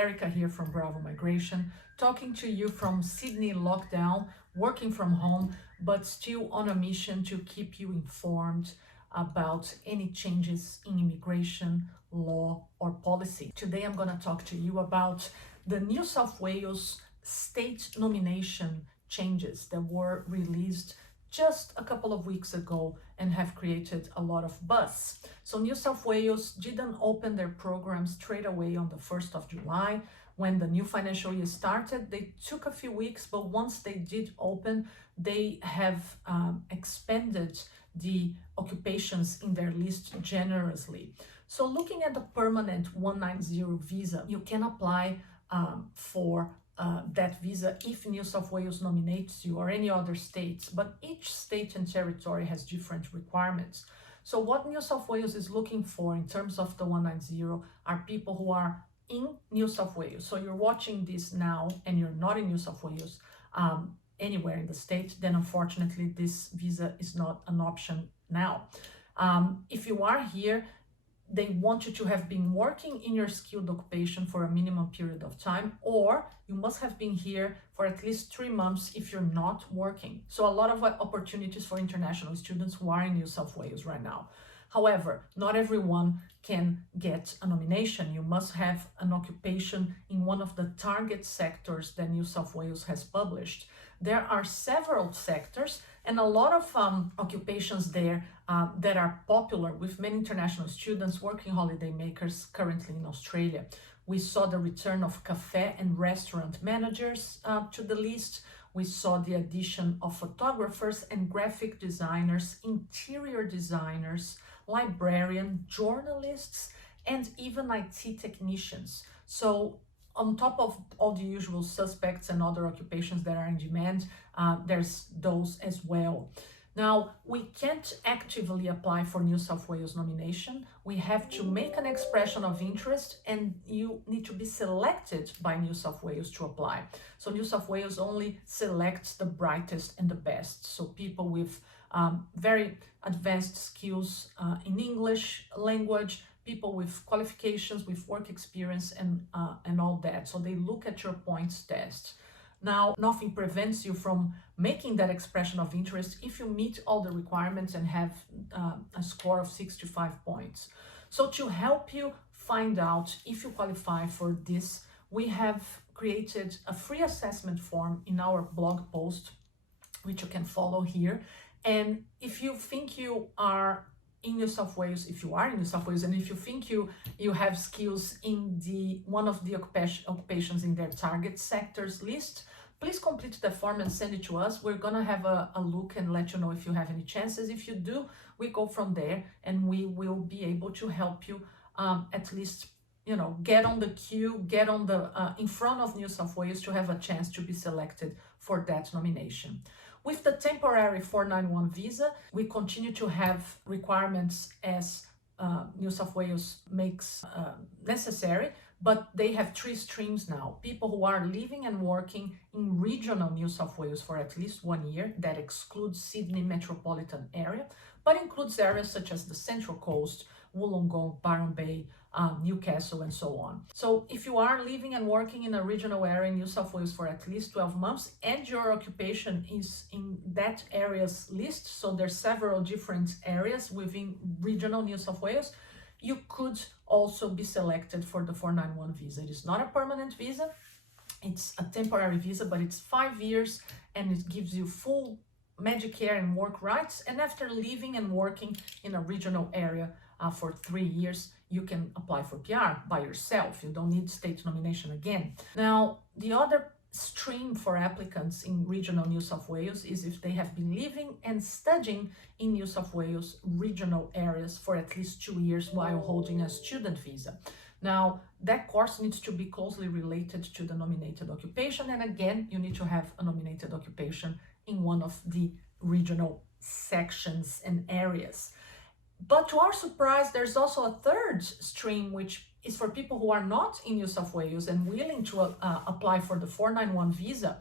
Erica here from Bravo Migration, talking to you from Sydney lockdown, working from home, but still on a mission to keep you informed about any changes in immigration, law, or policy. Today I'm going to talk to you about the New South Wales state nomination changes that were released just a couple of weeks ago and have created a lot of buzz. So New South Wales didn't open their program straight away on the 1st of July when the new financial year started. They took a few weeks, but once they did open, they have expanded the occupations in their list generously. So looking at the permanent 190 visa, you can apply for that visa if New South Wales nominates you or any other states, but each state and territory has different requirements. So what New South Wales is looking for in terms of the 190 are people who are in New South Wales. So you're watching this now and you're not in New South Wales anywhere in the state, then unfortunately this visa is not an option now. If you are here, they want you to have been working in your skilled occupation for a minimum period of time, or you must have been here for at least 3 months if you're not working. So a lot of opportunities for international students who are in New South Wales right now. However, not everyone can get a nomination. You must have an occupation in one of the target sectors that New South Wales has published. There are several sectors and a lot of occupations there that are popular with many international students, working holiday makers currently in Australia. We saw the return of café and restaurant managers to the list. We saw the addition of photographers and graphic designers, interior designers, librarians, journalists, and even IT technicians. So on top of all the usual suspects and other occupations that are in demand, there's those as well. Now, we can't actively apply for New South Wales nomination. We have to make an expression of interest and you need to be selected by New South Wales to apply. So New South Wales only selects the brightest and the best. So people with very advanced skills in English language, people with qualifications, with work experience and all that. So they look at your points test. Now, nothing prevents you from making that expression of interest if you meet all the requirements and have a score of 65 points. So to help you find out if you qualify for this, we have created a free assessment form in our blog post, which you can follow here. And if you think you are in New South Wales, if you are in New South Wales, and if you think you have skills in one of the occupations in their target sectors list, please complete the form and send it to us. We're gonna have a look and let you know if you have any chances. If you do, we go from there and we will be able to help you at least, get on the queue, get on the in front of New South Wales to have a chance to be selected for that nomination. With the temporary 491 visa, we continue to have requirements as New South Wales makes necessary, but they have 3 streams now. People who are living and working in regional New South Wales for at least 1 year, that excludes Sydney metropolitan area, but includes areas such as the Central Coast, Wollongong, Byron Bay, Newcastle, and so on. So if you are living and working in a regional area in New South Wales for at least 12 months and your occupation is in that area's list, so there's several different areas within regional New South Wales, you could also be selected for the 491 visa. It is not a permanent visa, it's a temporary visa, but it's 5 years and it gives you full Medicare and work rights. And after living and working in a regional area for 3 years, you can apply for PR by yourself. You don't need state nomination again. Now, the other stream for applicants in regional New South Wales is if they have been living and studying in New South Wales regional areas for at least 2 years while holding a student visa. Now, that course needs to be closely related to the nominated occupation. And again, you need to have a nominated occupation in one of the regional sections and areas. But to our surprise, there's also a third stream, which is for people who are not in New South Wales and willing to apply for the 491 visa.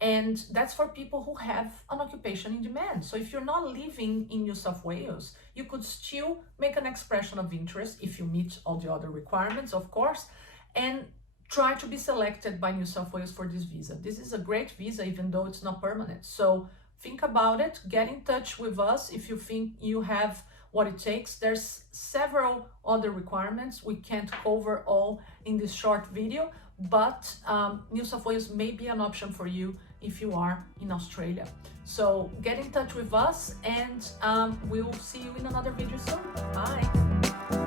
And that's for people who have an occupation in demand. So if you're not living in New South Wales, you could still make an expression of interest if you meet all the other requirements, of course, and try to be selected by New South Wales for this visa. This is a great visa, even though it's not permanent. So think about it, get in touch with us if you think you have what it takes. There's several other requirements. We can't cover all in this short video, but New South Wales may be an option for you if you are in Australia. So get in touch with us, and we'll see you in another video soon. Bye.